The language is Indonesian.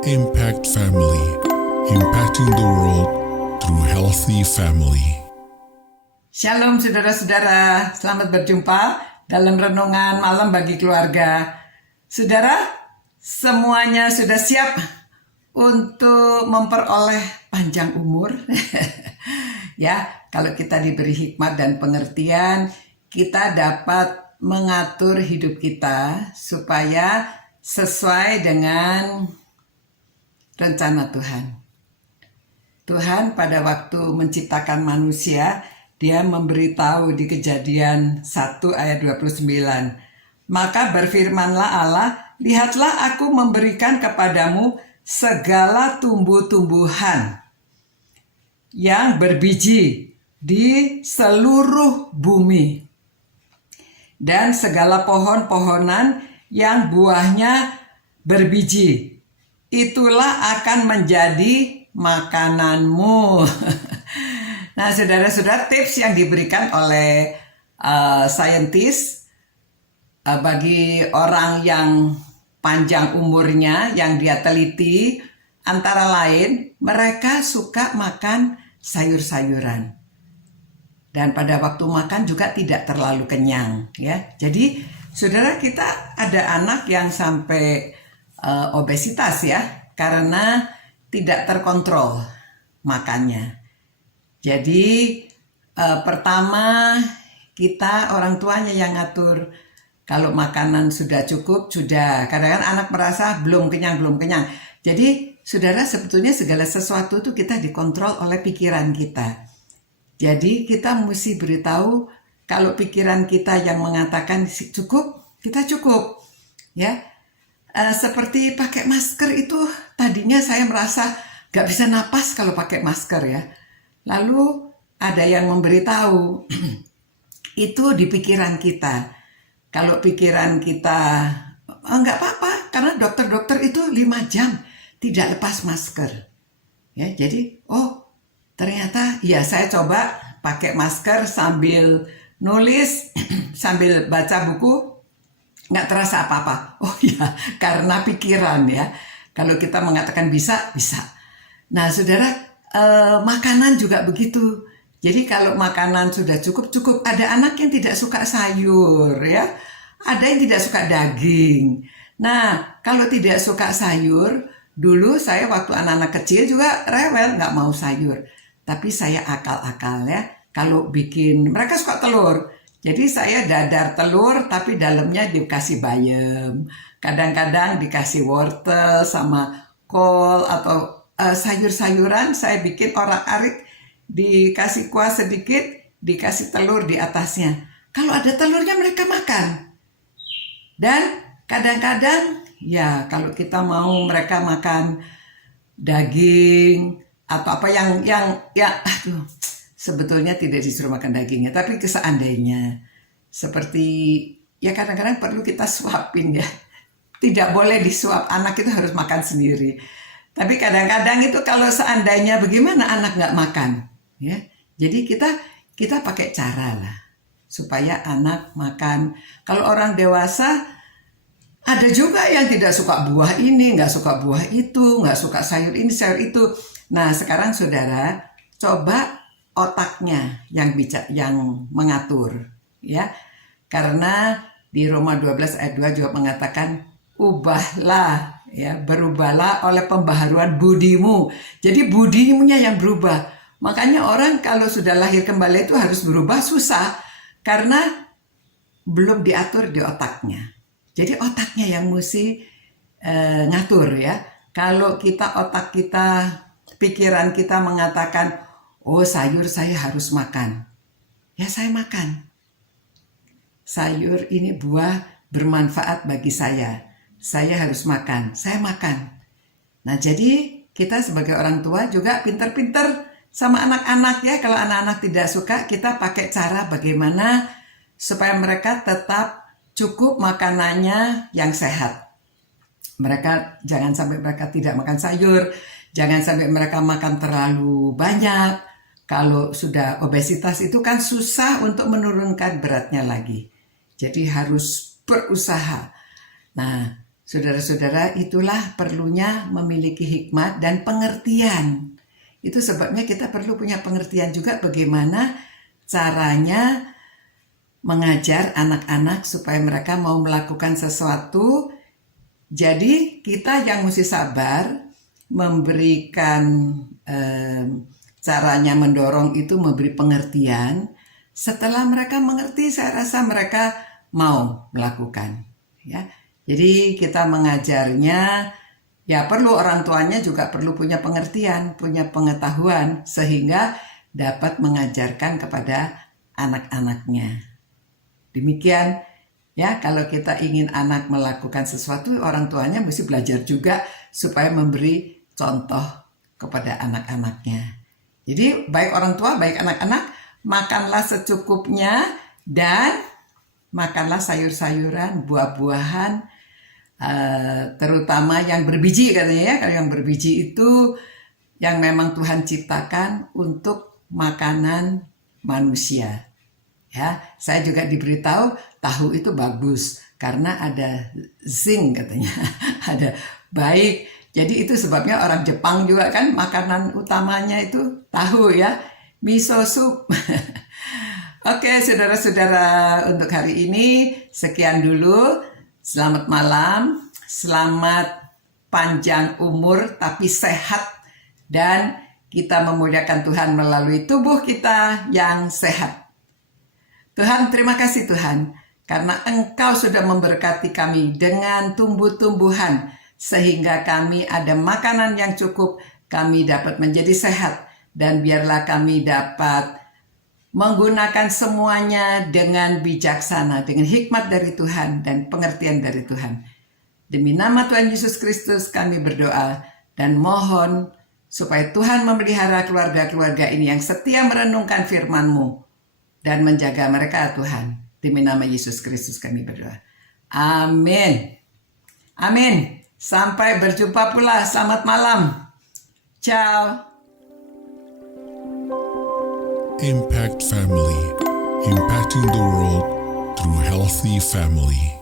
Impact Family, impacting the world through healthy family. Shalom saudara-saudara, selamat berjumpa dalam renungan malam bagi keluarga. Saudara, semuanya sudah siap untuk memperoleh panjang umur? Ya, kalau kita diberi hikmat dan pengertian, kita dapat mengatur hidup kita supaya sesuai dengan rencana Tuhan. Tuhan pada waktu menciptakan manusia, Dia memberitahu di Kejadian 1 ayat 29. Maka berfirmanlah Allah, lihatlah aku memberikan kepadamu segala tumbuh-tumbuhan yang berbiji di seluruh bumi, dan segala pohon-pohonan yang buahnya berbiji. Itulah akan menjadi makananmu. Nah, saudara-saudara, tips yang diberikan oleh saintis bagi orang yang panjang umurnya, yang dia teliti, antara lain mereka suka makan sayur-sayuran. Dan pada waktu makan juga tidak terlalu kenyang, ya. Jadi, saudara, kita ada anak yang sampai obesitas, ya, karena tidak terkontrol makannya. Jadi pertama, kita orang tuanya yang ngatur. Kalau makanan sudah cukup, sudah. Kadang-kadang anak merasa belum kenyang. Jadi saudara, sebetulnya segala sesuatu itu kita dikontrol oleh pikiran kita. Jadi kita mesti beritahu, kalau pikiran kita yang mengatakan cukup, kita cukup, ya. Seperti pakai masker itu, tadinya saya merasa gak bisa napas kalau pakai masker, ya. Lalu ada yang memberitahu, itu di pikiran kita. Kalau pikiran kita, nggak apa-apa, karena dokter-dokter itu 5 jam tidak lepas masker. Ya, jadi, ternyata ya saya coba pakai masker sambil nulis, sambil baca buku, nggak terasa apa-apa. Oh ya, karena pikiran, ya. Kalau kita mengatakan bisa, bisa. Nah, saudara, makanan juga begitu. Jadi kalau makanan sudah cukup. Ada anak yang tidak suka sayur, ya. Ada yang tidak suka daging. Nah, kalau tidak suka sayur, dulu saya waktu anak-anak kecil juga rewel, nggak mau sayur. Tapi saya akal-akal, ya. Kalau bikin, mereka suka telur. Jadi saya dadar telur tapi dalamnya dikasih bayam. Kadang-kadang dikasih wortel sama kol atau sayur-sayuran. Saya bikin orak-arik, dikasih kuah sedikit, dikasih telur di atasnya. Kalau ada telurnya mereka makan. Dan kadang-kadang ya kalau kita mau mereka makan daging atau apa yang sebetulnya tidak disuruh makan dagingnya, tapi seandainya seperti, ya kadang-kadang perlu kita suapin, ya. Tidak boleh disuap, anak itu harus makan sendiri. Tapi kadang-kadang itu kalau seandainya bagaimana anak nggak makan, ya. Jadi kita pakai cara lah supaya anak makan. Kalau orang dewasa ada juga yang tidak suka buah ini, nggak suka buah itu, nggak suka sayur ini, sayur itu. Nah, sekarang saudara coba otaknya yang mengatur, ya. Karena di Roma 12 ayat 2 juga mengatakan ubahlah, ya, berubahlah oleh pembaharuan budimu. Jadi budimunya yang berubah. Makanya orang kalau sudah lahir kembali itu harus berubah, susah karena belum diatur di otaknya. Jadi otaknya yang mesti ngatur, ya. Kalau otak kita, pikiran kita mengatakan, oh, sayur saya harus makan. Ya, saya makan. Sayur ini buah bermanfaat bagi saya. Saya harus makan. Saya makan. Nah, jadi kita sebagai orang tua juga pinter-pinter sama anak-anak, ya. Kalau anak-anak tidak suka, kita pakai cara bagaimana supaya mereka tetap cukup makanannya yang sehat. Jangan sampai mereka tidak makan sayur. Jangan sampai mereka makan terlalu banyak. Kalau sudah obesitas itu kan susah untuk menurunkan beratnya lagi. Jadi harus berusaha. Nah, Saudara-saudara, itulah perlunya memiliki hikmat dan pengertian. Itu sebabnya kita perlu punya pengertian juga bagaimana caranya mengajar anak-anak supaya mereka mau melakukan sesuatu. Jadi kita yang mesti sabar memberikan caranya mendorong itu, memberi pengertian. Setelah mereka mengerti, saya rasa mereka mau melakukan. Ya, jadi kita mengajarnya, ya perlu orang tuanya juga perlu punya pengertian, punya pengetahuan sehingga dapat mengajarkan kepada anak-anaknya. Demikian ya, kalau kita ingin anak melakukan sesuatu, orang tuanya mesti belajar juga supaya memberi contoh kepada anak-anaknya. Jadi baik orang tua, baik anak-anak, makanlah secukupnya dan makanlah sayur-sayuran, buah-buahan, terutama yang berbiji katanya ya. Kalau yang berbiji itu yang memang Tuhan ciptakan untuk makanan manusia. Ya, saya juga diberitahu tahu itu bagus karena ada zinc katanya, ada baik. Jadi itu sebabnya orang Jepang juga kan makanan utamanya itu tahu ya, miso soup. Oke, saudara-saudara, untuk hari ini sekian dulu. Selamat malam, selamat panjang umur tapi sehat, dan kita memuliakan Tuhan melalui tubuh kita yang sehat. Tuhan, terima kasih Tuhan, karena Engkau sudah memberkati kami dengan tumbuh-tumbuhan, sehingga kami ada makanan yang cukup, kami dapat menjadi sehat, dan biarlah kami dapat menggunakan semuanya dengan bijaksana, dengan hikmat dari Tuhan dan pengertian dari Tuhan. Demi nama Tuhan Yesus Kristus kami berdoa dan mohon supaya Tuhan memelihara keluarga-keluarga ini yang setia merenungkan firman-Mu dan menjaga mereka Tuhan. Demi nama Yesus Kristus kami berdoa. Amin. Amin. Sampai berjumpa pula. Selamat malam. Ciao. Impact Family, impacting the world through healthy family.